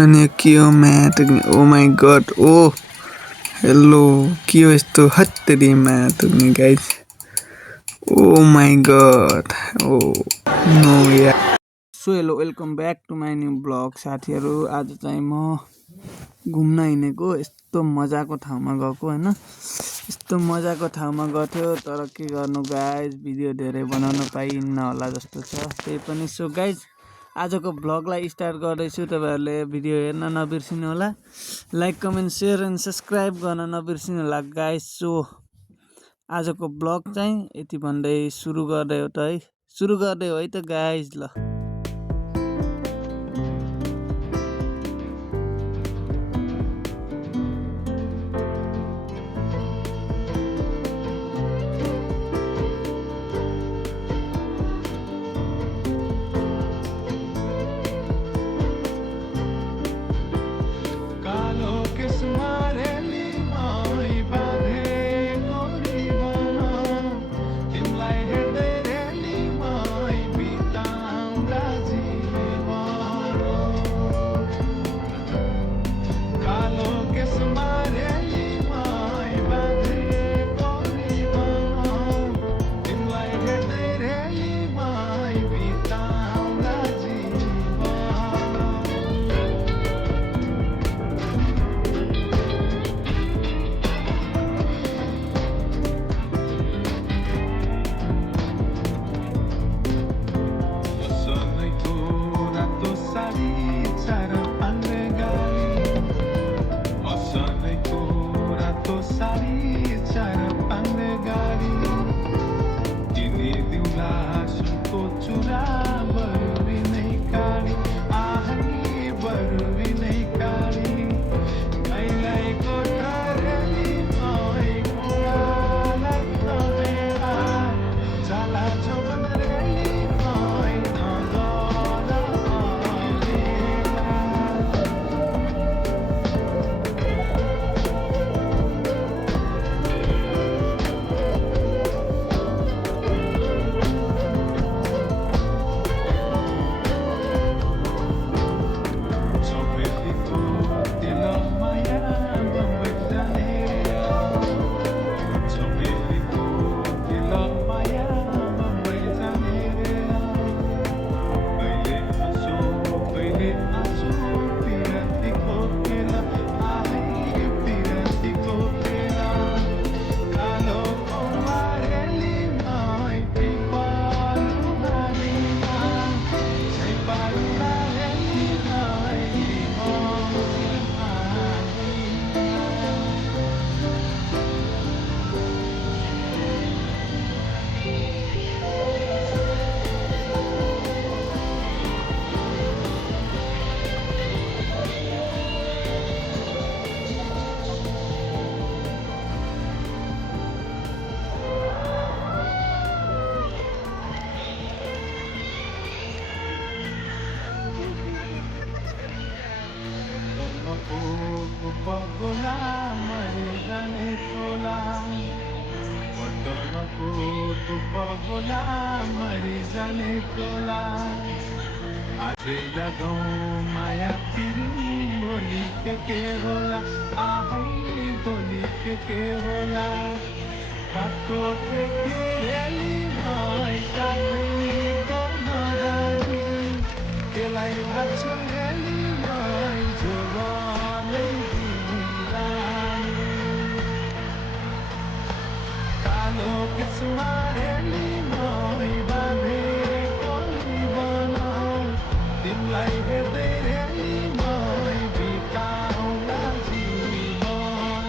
अनि के हो math oh my God oh hello के हो यस्तो हत्तेरी math guys oh my God oh no yeah so hello welcome back to my new blog साथीहरू। आज चाहिँ म घुम्न हिँडेको यस्तो मजाको ठाउँमा गएको होइन, यस्तो मजाको ठाउँमा गएको तर के गर्नु गाइज भिडियो धेरै बनाउन पाइन्न होला जस्तो छ। त्यही पनि सो गाइज आजको ब्लगलाई स्टार्ट गर्दैछु। तपाईँहरूले भिडियो हेर्न नबिर्सिनु होला, like comment share and subscribe गर्न नबिर्सिनु होला गाइज। सो आजको ब्लग चाहिँ यति भन्दै सुरु गर्दै हो त गाइज। ल माया बोली के होला बोली के होला काको रेली भाइ काको मदारी केलाई भाछु रेली भाइ जोवानै दिलानी कालो केसमा रेली भाइ बाँधे कोली बनाऊ तिमलाई हेर्दै रेली भाइ बिताउला जीवन।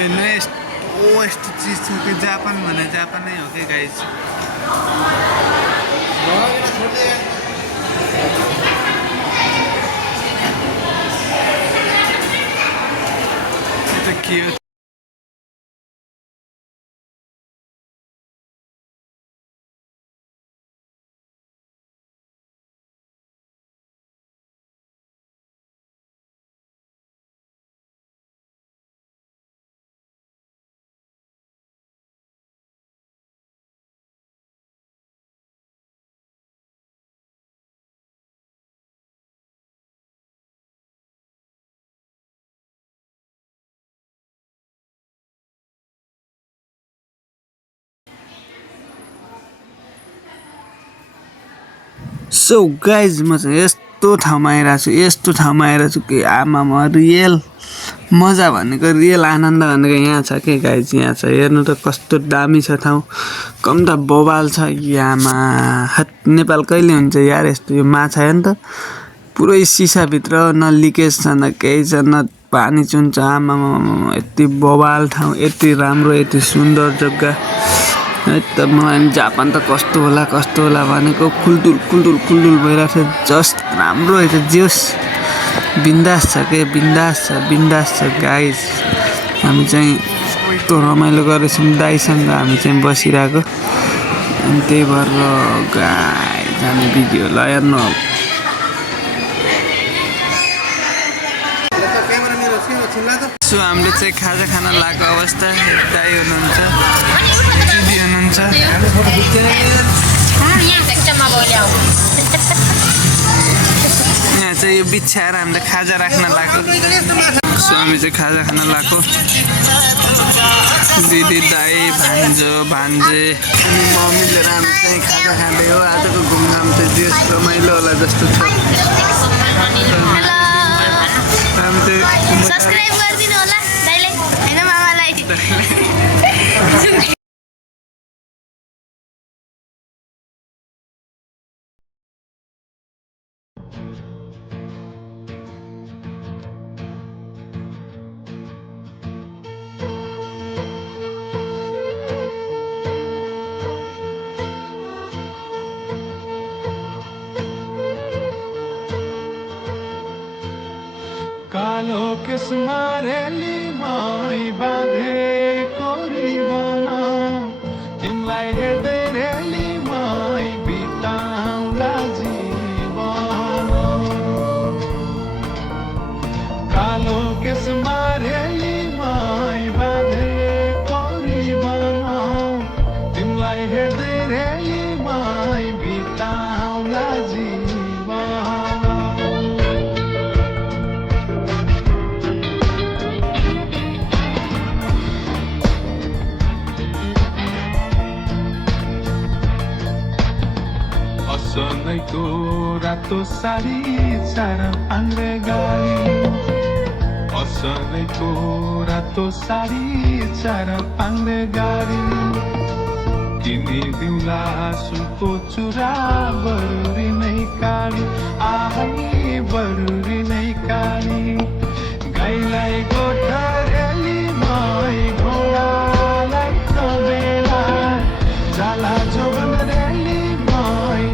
ओके नेक्स्ट यस्तो चिज छ कि जापान भने जापानै हो कि गाइज यो त के हो सो गाइज म चाहिँ यस्तो ठाउँमा आइरहेको छु कि आमामा रियल मजा भनेको रियल आनन्द भनेको यहाँ छ के गाइज यहाँ छ हेर्नु त कस्तो दामी छ ठाउँ कम त बवाल छ यहाँमा नेपाल कहिले हुन्छ यार यस्तो यो माछा हो नि त पुरै सिसाभित्र न लिकेज छ न केही छ न पानी चुन्छ आमामा यति बवाल ठाउँ यति राम्रो यति सुन्दर जग्गा त जापान त कस्तो होला भनेको खुल्दुल भइरहेको छ जस्ट राम्रो रहेछ जोस बिन्दास छ के बिन्दास छ गाइज हामी चाहिँ यस्तो रमाइलो गरेछौँ दाइसँग हामी चाहिँ बसिरहेको अनि त्यही भएर गाइज हामी भिडियो हेर्नु सो हामीले चाहिँ खाजा खान लागेको अवस्था दाइ हुनुहुन्छ दिदी हुनुहुन्छ यहाँ चाहिँ यो बिछ्याएर हामीले खाजा राख्न लाग्यो सो हामी चाहिँ खाजा खान लाग्यो दिदी दाइ भान्जो भान्जे अनि मम्मी लिएर हामी चाहिँ खाजा खाँदै हो आजको घुमघाम चाहिँ जे रमाइलो होला जस्तो छ सब्स्क्राइब गरिदिनु होला दाइले हैन मामालाई कालो किस्मा रेली माई बाँधेको रिबना तिमीलाई हेर्दै रेली माई बिताउँला जीवन कालो किस्मा रेली माई बाँधेको रिबना तिमीलाई हेर्दै रेली माई बिताउँला जीवन असलैको रातो साडी चार आङ्ग्रे गाडी असलैको रातो साडी चार आङ्ग्रे गाडी किनिदिउँला सुनको चुरा बरुरी नै काडी आहै बरुरी नै काडी गाईलाई गोठा रेली माई घोडालाई तबेला जाला जोगन रेली माई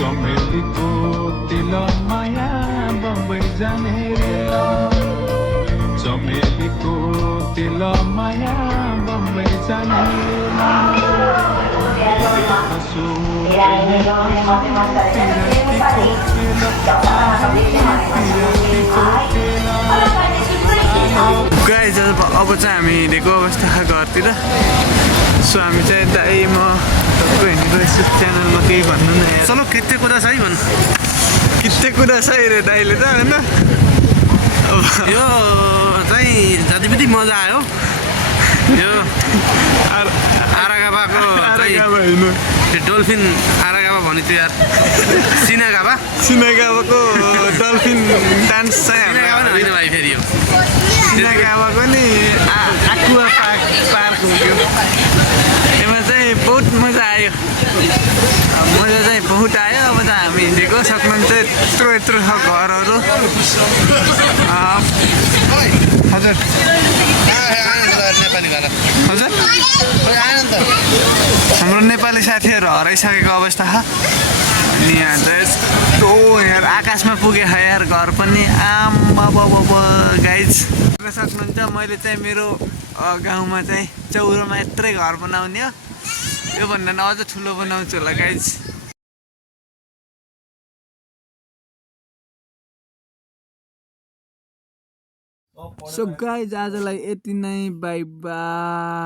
चमेलीको तिल माया बम्बई जाने चमेलीको तिल माया बम्बई जाने गाइज अब चाहिँ हामी हिँडेको अवस्था घरतिर सो हामी चाहिँ दाइ म हिँडिरहेछु च्यानलमा केही भन्नु न चलो कित्ते कुरा छ है भन्नु कित्ते कुरा छ रे दाइले त होइन यो चाहिँ जतिपति मजा आयो यो आरागाबाको होइन डल्फिन आरागाबा भने थियो यार सिनागाबाको डल्फिन डान्स चाहिँ होइन भाइ फेरि यो आरागामाको नि आकुवा पार्क हुन्थ्यो त्यसमा चाहिँ बहुत मजा आयो मजा चाहिँ बहुत आयो अब त हामी हिँडेको सक्नुहुन्छ यत्रो यत्रो छ घरहरू हजुर हजुर हाम्रो नेपाली साथीहरू हराइसकेको अवस्था छ अनि यहाँ चाहिँ यस्तो यहाँ आकाशमा पुगे यार घर पनि आम्मा गाइज सक्नुहुन्छ मैले चाहिँ मेरो गाउँमा चाहिँ चौरोमा यत्रै घर बनाउने हो योभन्दा अझ ठुलो बनाउँछु होला गाइज सो गाइज आजलाई यति नै बाई बाई